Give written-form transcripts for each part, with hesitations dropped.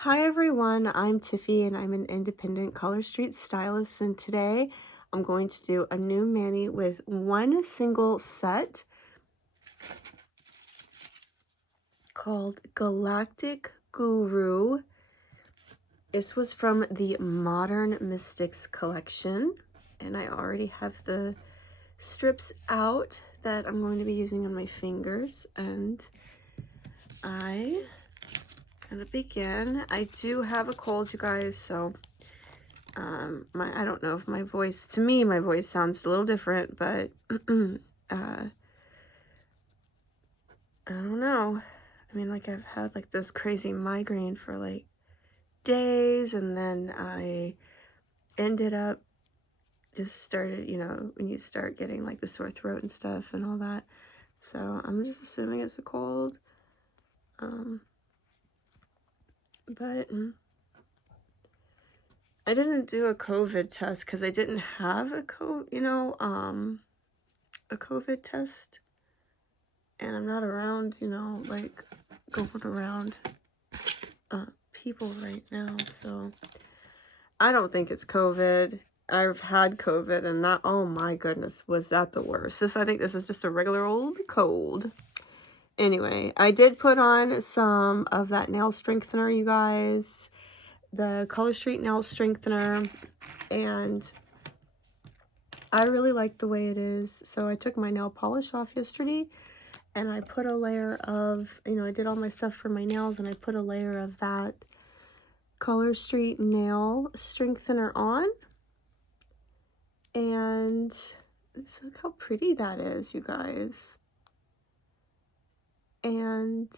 Hi everyone, I'm Tiffy and I'm an independent color street stylist, and today I'm going to do a new mani with one single set called Galactic Guru. This was from the Modern Mystics collection, and I already have the strips out that I'm going to be using on my fingers, and I'm gonna begin. I do have a cold, you guys, so I don't know if my voice, to me, my voice sounds a little different, but I don't know. I mean, like, I've had like this crazy migraine for like days, and then I ended up just started, when you start getting like the sore throat and stuff and all that. So I'm just assuming it's a cold. But I didn't do a COVID test because I didn't have a a COVID test. And I'm not around, like going around people right now. So I don't think it's COVID. I've had COVID and not, oh my goodness, was that the worst. I think this is just a regular old cold. Anyway, I did put on some of that nail strengthener, you guys. The Color Street nail strengthener. And I really like the way it is. So I took my nail polish off yesterday. And I put a layer of, I did all my stuff for my nails, and I put a layer of that Color Street nail strengthener on. And look how pretty that is, you guys. And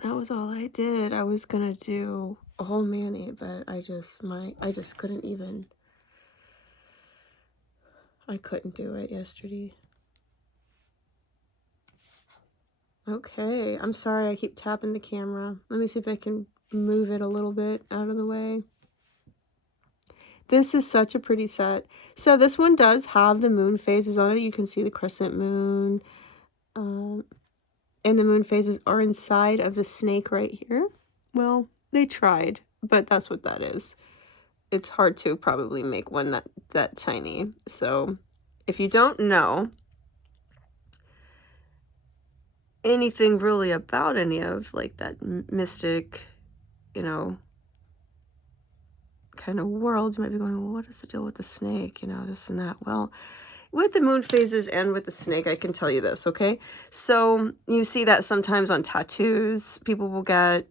that was all I did. I was gonna do a whole mani, but I just couldn't even. I couldn't do it yesterday. Okay, I'm sorry I keep tapping the camera. Let me see if I can move it a little bit out of the way. This is such a pretty set. So this one does have the moon phases on it. You can see the crescent moon. And the moon phases are inside of the snake right here. Well, they tried, but that's what that is. It's hard to probably make one that tiny. So if you don't know anything really about any of like that mystic, kind of world, you might be going, well, what is the deal with the snake? This and that. Well, with the moon phases and with the snake, I can tell you this, okay? So you see that sometimes on tattoos, people will get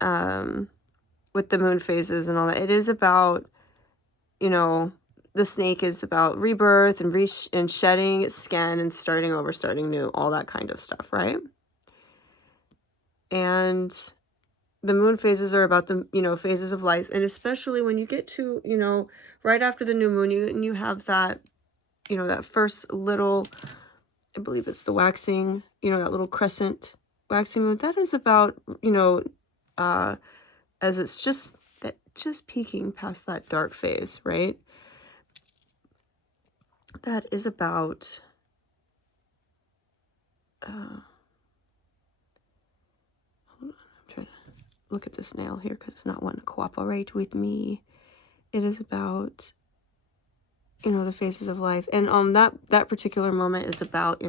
with the moon phases and all that. It is about, the snake is about rebirth and shedding skin and starting over, starting new, all that kind of stuff, right? And the moon phases are about the, phases of life. And especially when you get to, right after the new moon, you have that, that first little, I believe it's the waxing, that little crescent waxing moon. That is about, as it's just peeking past that dark phase, right? That is about, hold on, I'm trying to look at this nail here because it's not wanting to cooperate with me. It is about, the phases of life. And that particular moment is about,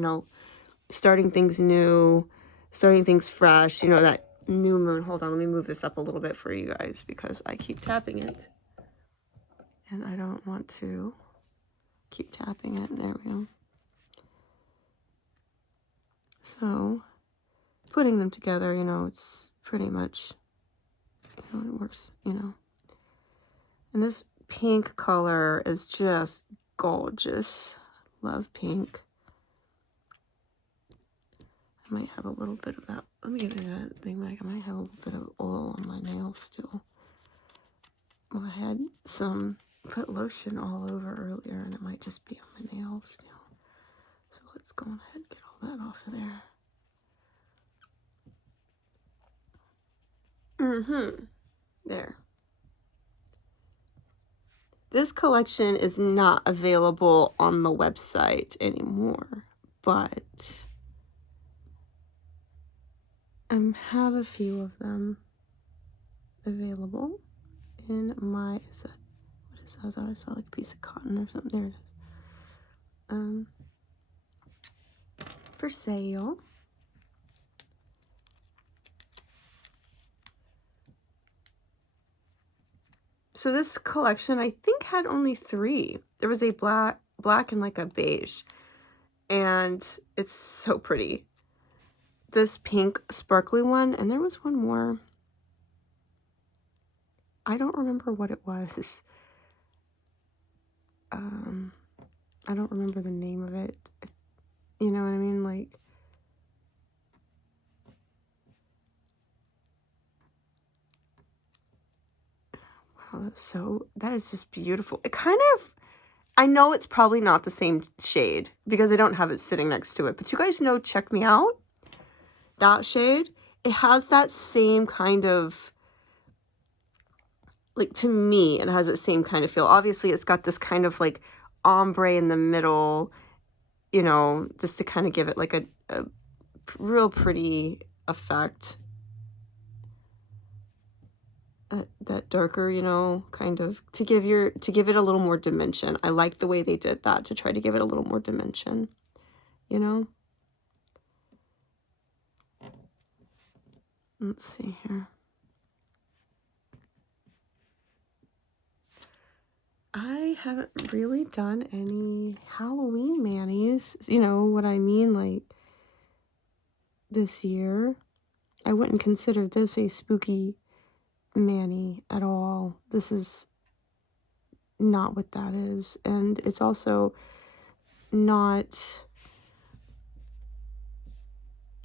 starting things new, starting things fresh, that new moon. Hold on, let me move this up a little bit for you guys because I keep tapping it. And I don't want to keep tapping it. There we go. So, putting them together, it's pretty much, it works, And this pink color is just gorgeous. Love pink. I might have a little bit of that. Let me give you that thing back. I might have a little bit of oil on my nails still. Well, I had put lotion all over earlier, and it might just be on my nails still. So let's go ahead and get all that off of there. There. This collection is not available on the website anymore, but have a few of them available in my, what is that? I thought I saw like a piece of cotton or something. There it is. For sale. So this collection, I think, had only 3. There was a black, and like a beige. And it's so pretty. This pink sparkly one, and there was one more. I don't remember what it was. I don't remember the name of it. You know what I mean? Like, wow, that is just beautiful. It kind of, I know it's probably not the same shade because I don't have it sitting next to it, but you guys know Check Me Out? That shade, it has that same kind of, like, to me, it has that same kind of feel. Obviously, it's got this kind of, like, ombre in the middle, you know, just to kind of give it, like, a real pretty effect. That darker, you know, kind of, to give it a little more dimension. I like the way they did that, to try to give it a little more dimension, you know? Let's see here. I haven't really done any Halloween manis, you know what I mean, like, this year. I wouldn't consider this a spooky mani at all. This is not what that is. And it's also not,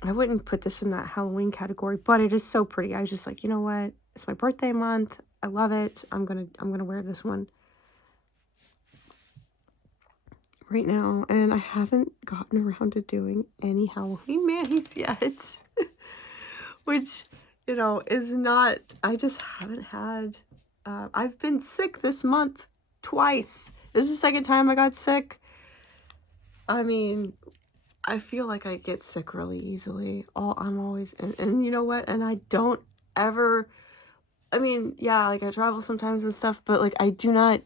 I wouldn't put this in that Halloween category, but it is so pretty. I was just like, you know what? It's my birthday month. I love it. I'm gonna wear this one right now, and I haven't gotten around to doing any Halloween manis yet, which, you know, is not, I just haven't had, I've been sick this month twice. This is the second time I got sick. I mean, I feel like I get sick really easily. I'm always, and you know what, and I don't ever, I mean, yeah, like I travel sometimes and stuff, but like I do not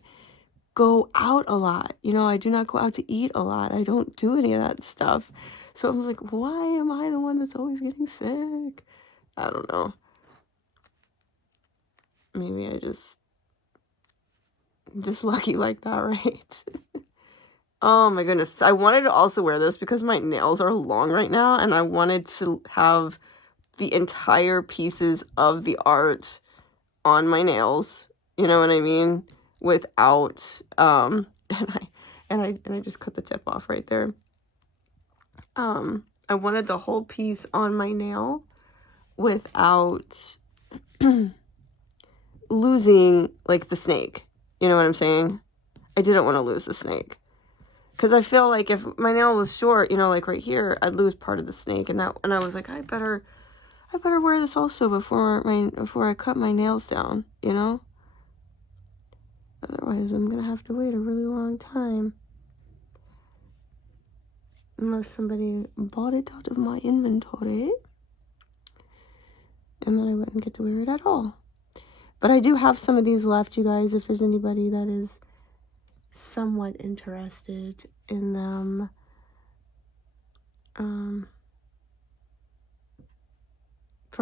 go out a lot, you know, I do not go out to eat a lot. I don't do any of that stuff. So I'm like, why am I the one that's always getting sick? I don't know. Maybe I'm just lucky like that, right? Oh my goodness. I wanted to also wear this because my nails are long right now, and I wanted to have the entire pieces of the art on my nails. You know what I mean? Without and I just cut the tip off right there. I wanted the whole piece on my nail without losing like the snake. You know what I'm saying? I didn't want to lose the snake. Because I feel like if my nail was short, you know, like right here, I'd lose part of the snake. And I was like, I better wear this also before I cut my nails down, you know? Otherwise, I'm going to have to wait a really long time. Unless somebody bought it out of my inventory. And then I wouldn't get to wear it at all. But I do have some of these left, you guys, if there's anybody that is somewhat interested in them. From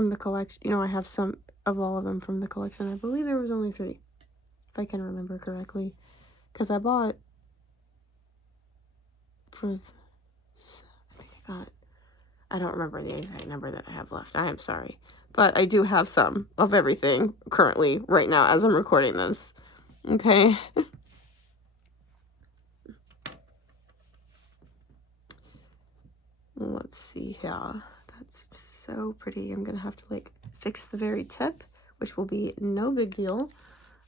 the collection, you know, I have some of all of them from the collection. I believe there was only 3, if I can remember correctly, because I bought for, I don't remember the exact number that I have left. I am sorry, but I do have some of everything currently right now as I'm recording this. Okay. Let's see here. That's so pretty. I'm gonna have to like fix the very tip, which will be no big deal.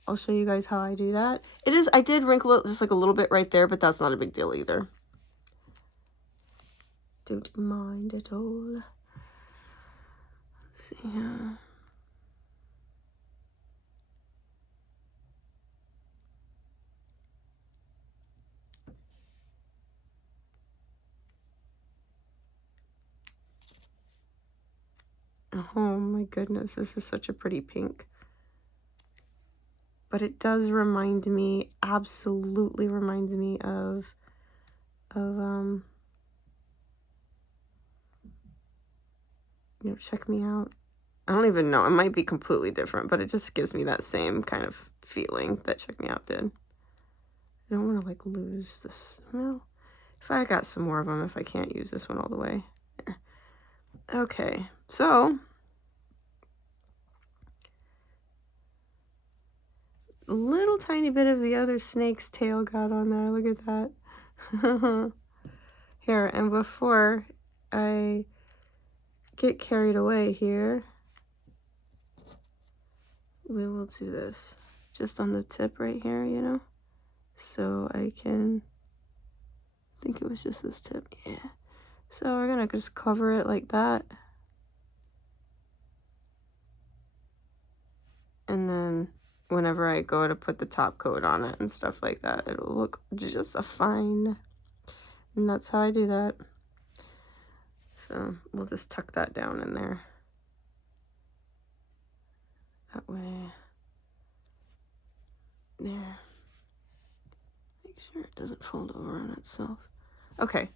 I'll show you guys how I do that. I did wrinkle it just like a little bit right there, but that's not a big deal either. Don't mind at all. Let's see here. Oh my goodness, this is such a pretty pink. But it does remind me, absolutely reminds me of you know, Check Me Out. I don't even know, it might be completely different, but it just gives me that same kind of feeling that Check Me Out did. I don't want to like lose this. Well, if I got some more of them, if I can't use this one all the way. There. Okay, so a little tiny bit of the other snake's tail got on there. Look at that. Here, and before I get carried away here, we will do this just on the tip right here, you know, so I can, I think it was just this tip, yeah. So we're gonna just cover it like that, and then whenever I go to put the top coat on it and stuff like that, it'll look just a fine, and that's how I do that. So we'll just tuck that down in there. That way, there. Make sure it doesn't fold over on itself. Okay.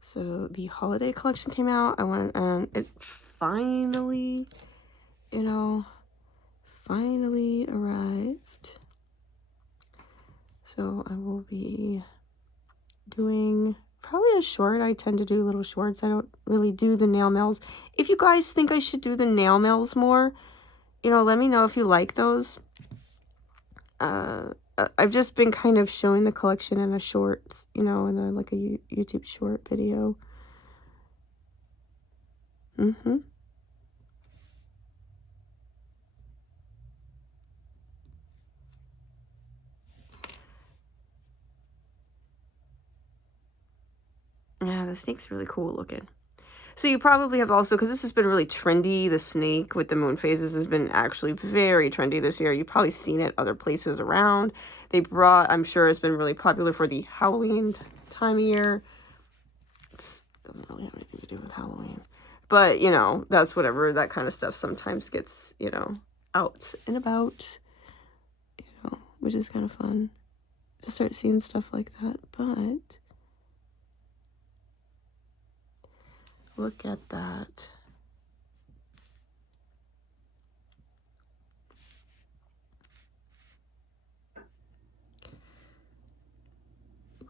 So the holiday collection came out. I wanted, it finally, you know, finally arrived. So I will be doing probably a short. I tend to do little shorts. I don't really do the nail mails. If you guys think I should do the nail mails more, you know, let me know if you like those. I've just been kind of showing the collection in a short, you know, in a, like a YouTube short video. Yeah, the snake's really cool looking. So you probably have also, because this has been really trendy, the snake with the moon phases has been actually very trendy this year. You've probably seen it other places around. They brought, I'm sure it's been really popular for the Halloween time of year. It doesn't really have anything to do with Halloween. But, you know, that's whatever, that kind of stuff sometimes gets, you know, out and about, you know, which is kind of fun to start seeing stuff like that. But look at that.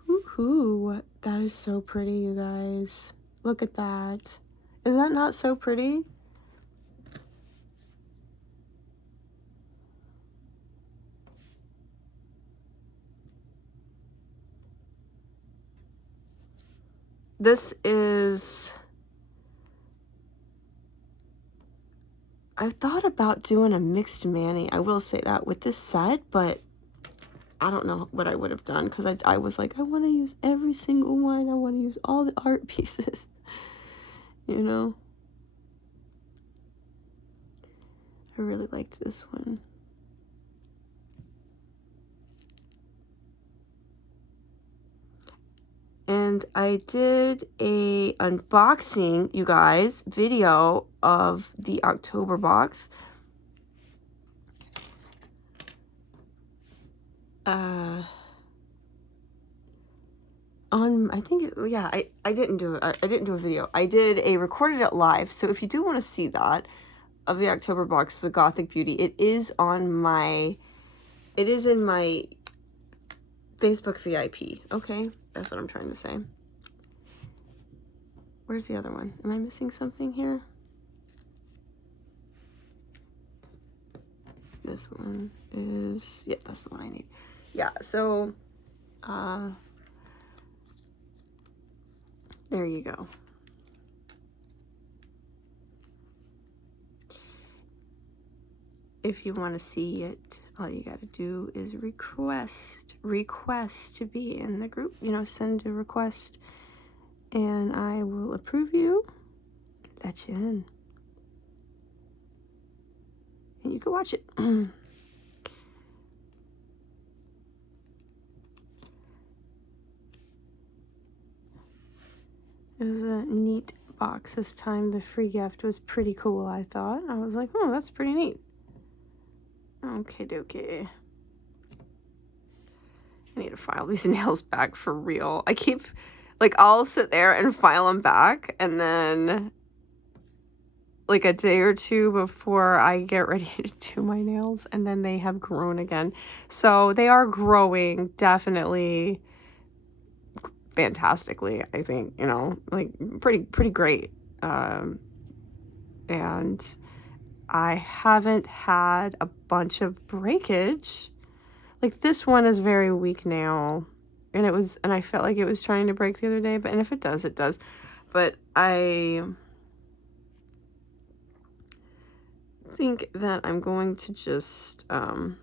Woohoo! That is so pretty, you guys. Look at that. Is that not so pretty? This is... I've thought about doing a mixed mani. I will say that with this set, but I don't know what I would have done because I was like, I want to use every single one. I want to use all the art pieces, you know? I really liked this one. And I did a unboxing, you guys, video of the October box. I think, yeah, I didn't do it. I didn't do a video. I did a recorded it live. So if you do want to see that of the October box, the Gothic Beauty, it is in my Facebook VIP. Okay, that's what I'm trying to say. Where's the other one? Am I missing something here? This one is, yeah, that's the one I need. Yeah, so, there you go. If you want to see it, all you got to do is request to be in the group. You know, send a request, and I will approve you, let you in, and you can watch it. It was a neat box this time. The free gift was pretty cool, I thought. I was like, oh, that's pretty neat. Okay, dokie. I need to file these nails back for real. I keep, like, I'll sit there and file them back, and then, like, a day or two before I get ready to do my nails, and then they have grown again. So they are growing, definitely, fantastically, I think, you know, like, pretty great. And I haven't had a bunch of breakage. Like, this one is very weak now, and I felt like it was trying to break the other day, and if it does, it does. But I think that I'm going to just, I'm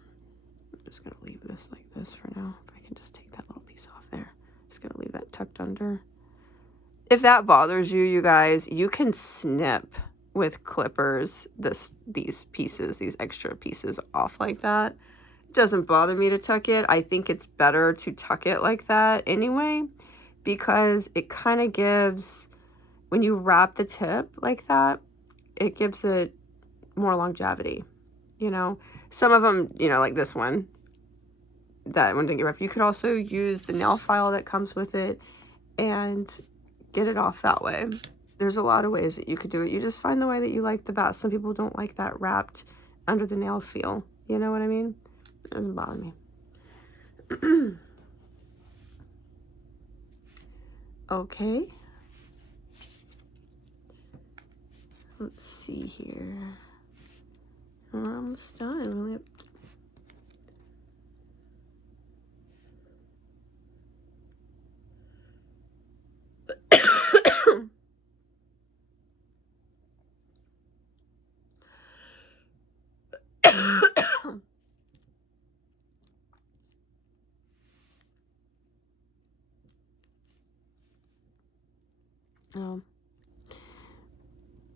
just going to leave this like this for now. If I can just take that little piece off there. Just going to leave that tucked under. If that bothers you, you guys, you can snip with clippers these extra pieces off like that. Doesn't bother me to tuck it. I think it's better to tuck it like that anyway, because it kind of gives, when you wrap the tip like that, it gives it more longevity, you know. Some of them, you know, like this one, that one didn't get wrapped. You could also use the nail file that comes with it and get it off that way. There's a lot of ways that you could do it. You just find the way that you like the best. Some people don't like that wrapped under the nail feel, you know what I mean? It doesn't bother me. Okay. Let's see here. We're almost done.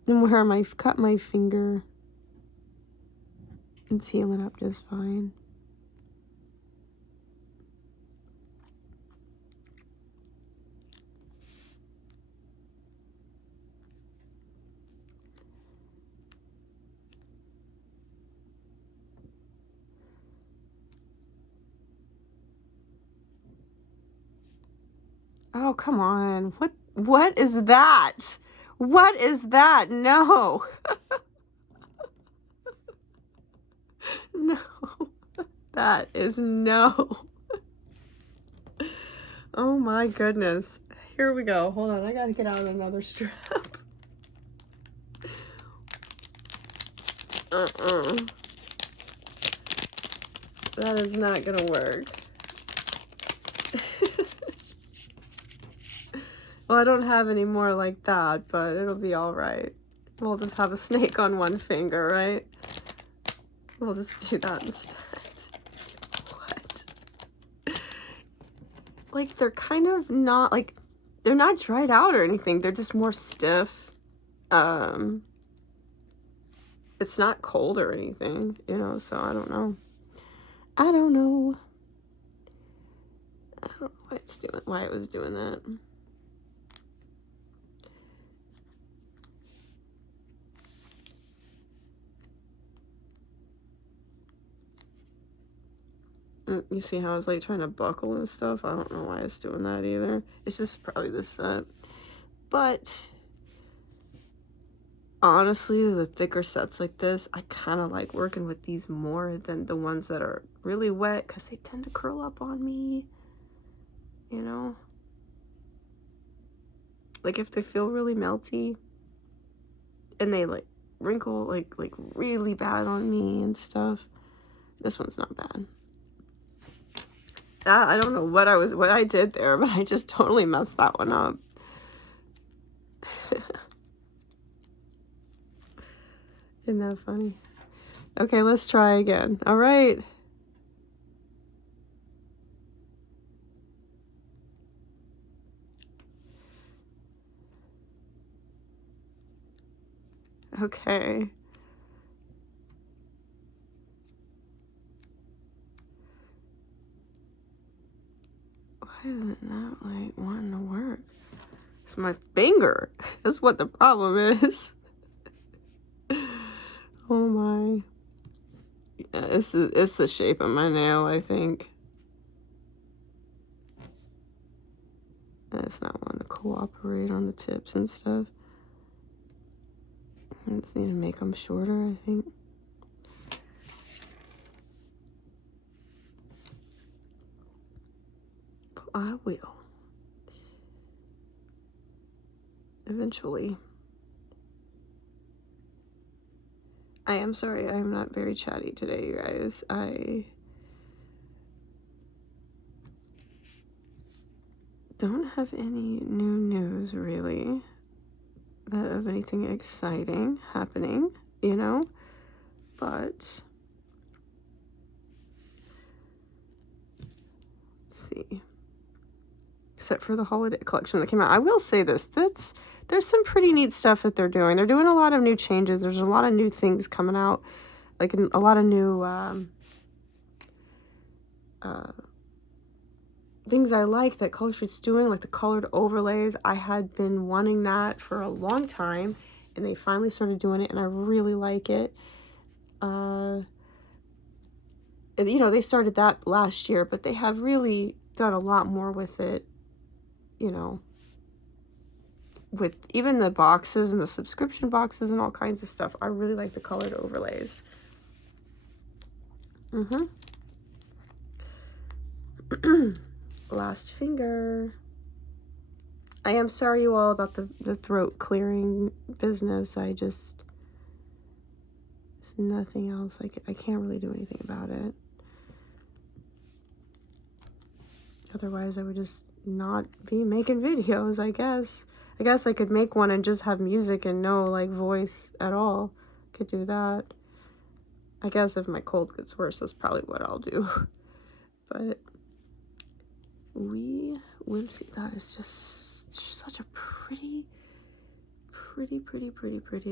And where I've cut my finger, it's healing up just fine. Oh, come on. What is that? What is that? No. No. That is no. Oh my goodness. Here we go. Hold on. I gotta get out another strap. That is not gonna work. Well, I don't have any more like that, but it'll be all right. We'll just have a snake on one finger, right? We'll just do that instead. What? Like, they're kind of not, like, they're not dried out or anything. They're just more stiff. It's not cold or anything, you know, so I don't know. I don't know why it was doing that. You see how I was like trying to buckle and stuff? I don't know why it's doing that either. It's just probably the set. But honestly, the thicker sets like this, I kind of like working with these more than the ones that are really wet, because they tend to curl up on me, you know? Like, if they feel really melty and they like wrinkle like really bad on me and stuff, this one's not bad. I don't know what I did there, but I just totally messed that one up. Isn't that funny? Okay, let's try again. All right. Okay. Why is it not like wanting to work? It's my finger. That's what the problem is. Oh my. Yeah, it's the shape of my nail, I think. It's not wanting to cooperate on the tips and stuff. I just need to make them shorter, I think. But I will. Eventually. I am sorry, I am not very chatty today, you guys. I don't have any new news, really, that of anything exciting happening, you know? But let's see. Except for the holiday collection that came out. I will say this, there's some pretty neat stuff that they're doing. They're doing a lot of new changes. There's a lot of new things coming out, like a lot of new things I like that Color Street's doing, like the colored overlays. I had been wanting that for a long time, and they finally started doing it, and I really like it. And, you know, they started that last year, but they have really done a lot more with it, you know, with even the boxes and the subscription boxes and all kinds of stuff. I really like the colored overlays. Last finger. I am sorry you all about the throat clearing business. There's nothing else. I can't really do anything about it. Otherwise, I would just not be making videos, I guess. I guess I could make one and just have music and no, like, voice at all. Could do that. I guess if my cold gets worse, that's probably what I'll do. But we will see. That is just such a pretty,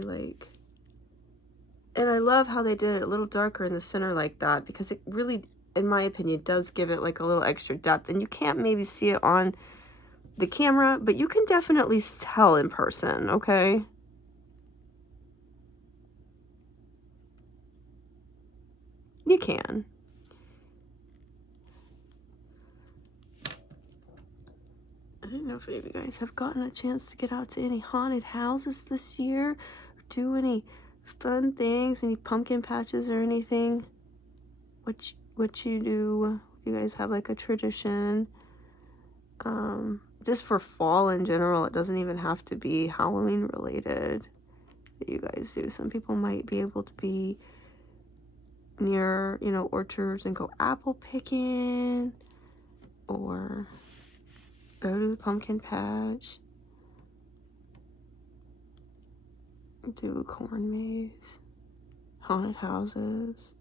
like... And I love how they did it a little darker in the center like that, because it really, in my opinion, does give it like a little extra depth. And you can't maybe see it on the camera, but you can definitely tell in person, okay? You can. I don't know if any of you guys have gotten a chance to get out to any haunted houses this year, or do any fun things, any pumpkin patches or anything. What you do? You guys have like a tradition? Just for fall in general, it doesn't even have to be Halloween related that you guys do. Some people might be able to be near, you know, orchards and go apple picking, or go to the pumpkin patch, do a corn maze, haunted houses.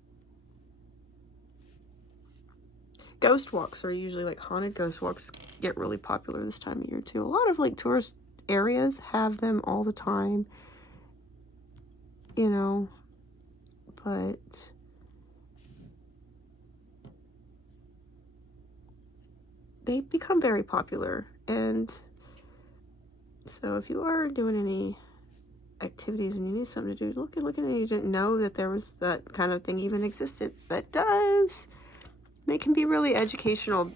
Ghost walks are usually, like, haunted ghost walks get really popular this time of year too. A lot of like tourist areas have them all the time, you know, but they become very popular. And so if you are doing any activities and you need something to do, look at it and you didn't know that there was that kind of thing even existed, that does. They can be really educational.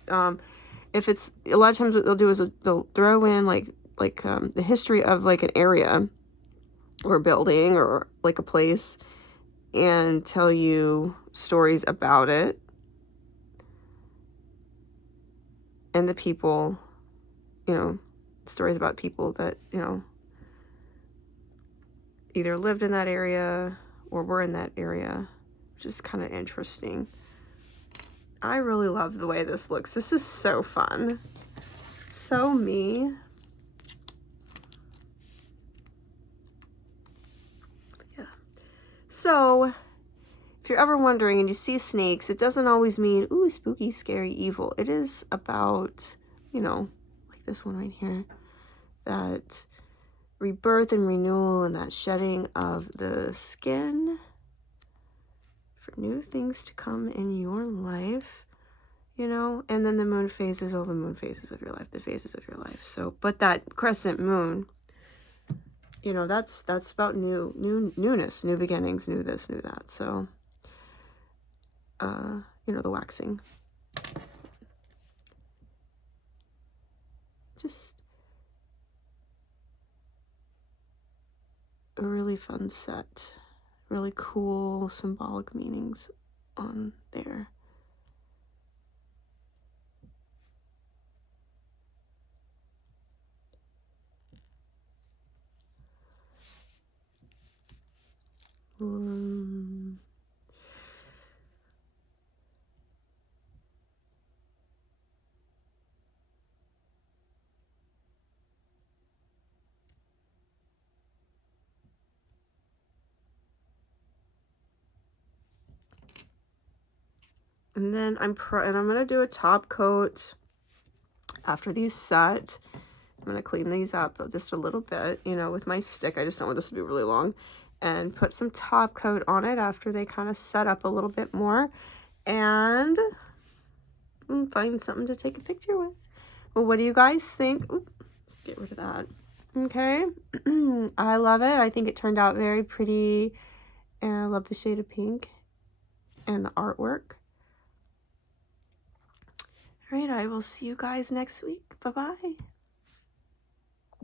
If it's, a lot of times what they'll do is they'll throw in like the history of like an area or a building or like a place, and tell you stories about it and the people, you know, stories about people that, you know, either lived in that area or were in that area, which is kind of interesting. I really love the way this looks. This is so fun. So me. Yeah. So, if you're ever wondering and you see snakes, it doesn't always mean, ooh, spooky, scary, evil. It is about, you know, like this one right here, that rebirth and renewal and that shedding of the skin for new things to come in your life. you know, and then the moon phases, all the moon phases of your life, the phases of your life. So, but that crescent moon, you know, that's about newness, new beginnings, new this, new that. So, you know, the waxing. Just a really fun set. Really cool symbolic meanings on there. And then I'm gonna do a top coat after these set. I'm gonna clean these up just a little bit, you know, with my stick. I just don't want this to be really long. And put some top coat on it after they kind of set up a little bit more. And find something to take a picture with. Well, what do you guys think? Oops, let's get rid of that. Okay. I love it. I think it turned out very pretty. And I love the shade of pink and the artwork. All right, I will see you guys next week. Bye-bye.